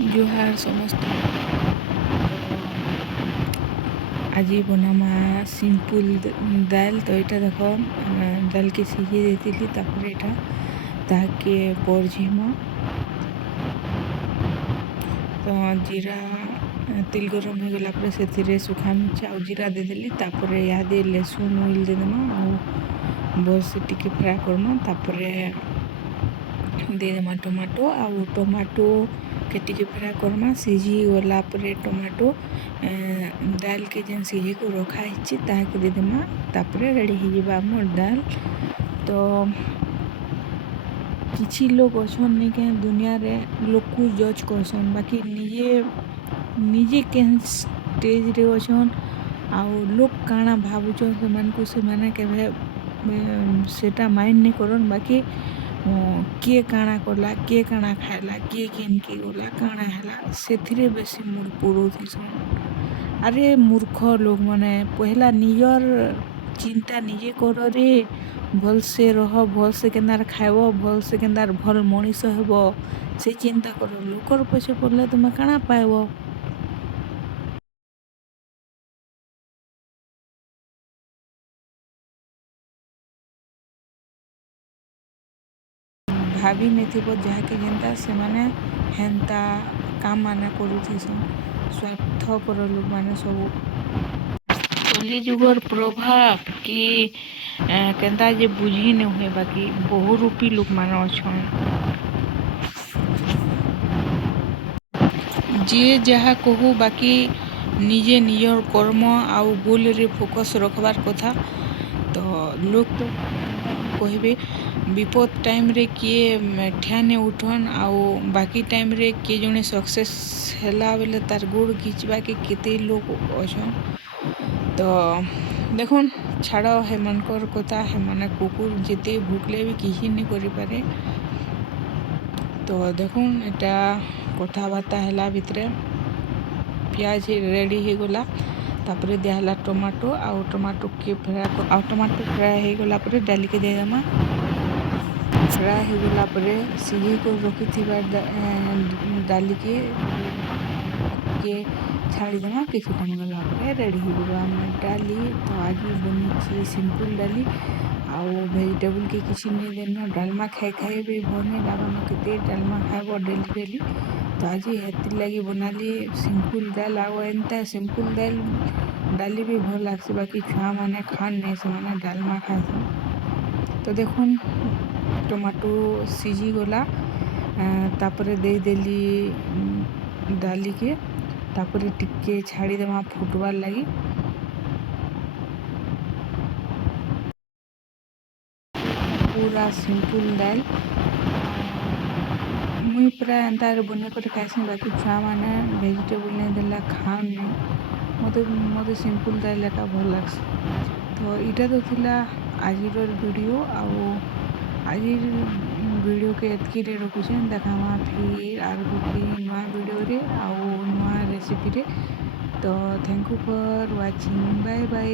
जुहार समस्त। आज बनामा सिंपल दाल। तो यहाँ देख दाल के सीझे देती तापर यहाँ ताके परझीमा। तो जीरा तेल गरम हो गला पर से सुखा मिर्चा और जीरा देदेली। तापर इहादे लहसुन ऑयल देदेमा और बस टिके फ्राए करमा। तापर देदेमा टमाटो और टमाटो के टिके फ्राए करमा। सीझी गला पर टमाटो दाल के जेन सीझे को रखा है ताके देदेमा। तापर रेडी हो आमर दाल। तो किसी लोग अच्छन नहीं के दुनिया रे लोग को जज करसन बाकी निजे के स्टेज रे अच्छन आउ लोग काना भावुचन से माने के सेटा माइंड नहीं करन। बाकी किए काना करला किए काना खाइला किए केनके गला काना हैला सेथिरे बेसी मूड पुरोथिसन। अरे मूर्ख लोग माने पहला निजर चिंता निजे कर रे। भल से रह भल से केनार खाइब भल से केनार भल मनीष हेब से चिंता कर। लोकर पछे पड़ले तुम काना पाइब। भाभी नहीं जहाँके जेनता से माने हेन्ता काम माने करूथिसन। स्वार्थपर लोग माने सब कलिजुगर प्रभाव कि केन्ता जे बुझी नहीं हुए। बाकी बहुरूपी लोग माने अच्छन जे जहाँ कहू बाकी निजे निजर कर्म आउ गोल रे फोकस रखबार कथा। तो लोग तो कहबे विपद टाइम रे किए ठियाने उठन आउ बाकी टाइम रे किए जने सक्सेस हैला बेले तार गोड़ घिचबा के केते लोग अच्छन। तो देखुन छाड़ हे मनकर कथा हे माने कुकुर जिते भूकले भी किसी नहीं करि पारे। तो देखुन एटा कथाबार्ता हैला भितरे प्याज रेडी हो गला। तापर दिहला टमाटो आउ टमाटो के फ्राए आउ टमाटो फ्राए हो गला पर डाली के देदेमा। फ्राए हो गला पर सीझे को रखी डाली के छाड़ी देमा। किसी टाइम गला पर रेडी हो गला डाली। तो आज बनी सिंपल डाली आउ वेजिटेबल के किसी नहीं देना। डालमा खाए खाए भी भर नहीं लागन केते डालमा खाइब डेली डेली। तो आज हेतिर लगी बनाली सिंपल दाल आउ एंता सिंपल दाल डाली भी भल लागसी। बाकी छुआ माने खान नहीं से माने डालमा खाए। तो देखुन टमाटो सीझी गला तापर दे देली डाली के तापर टिके छाड़ी देमा फुटबार लगी। पूरा सिंपल दाल मुई पूरा एंता बने कर खाइसी। बाकी छुआ माने वेजिटेबल नहीं देला खान नहीं मते सिंपल दाल एका भल लागसी। तो इटा तो थिला आजिर वीडियो आउ आजिर वीडियो के एतकी रे रखुछे। देखामा फिर आर गुटी नवा वीडियो रे आउ नवा रेसिपी रे। तो thank you for watching bye bye.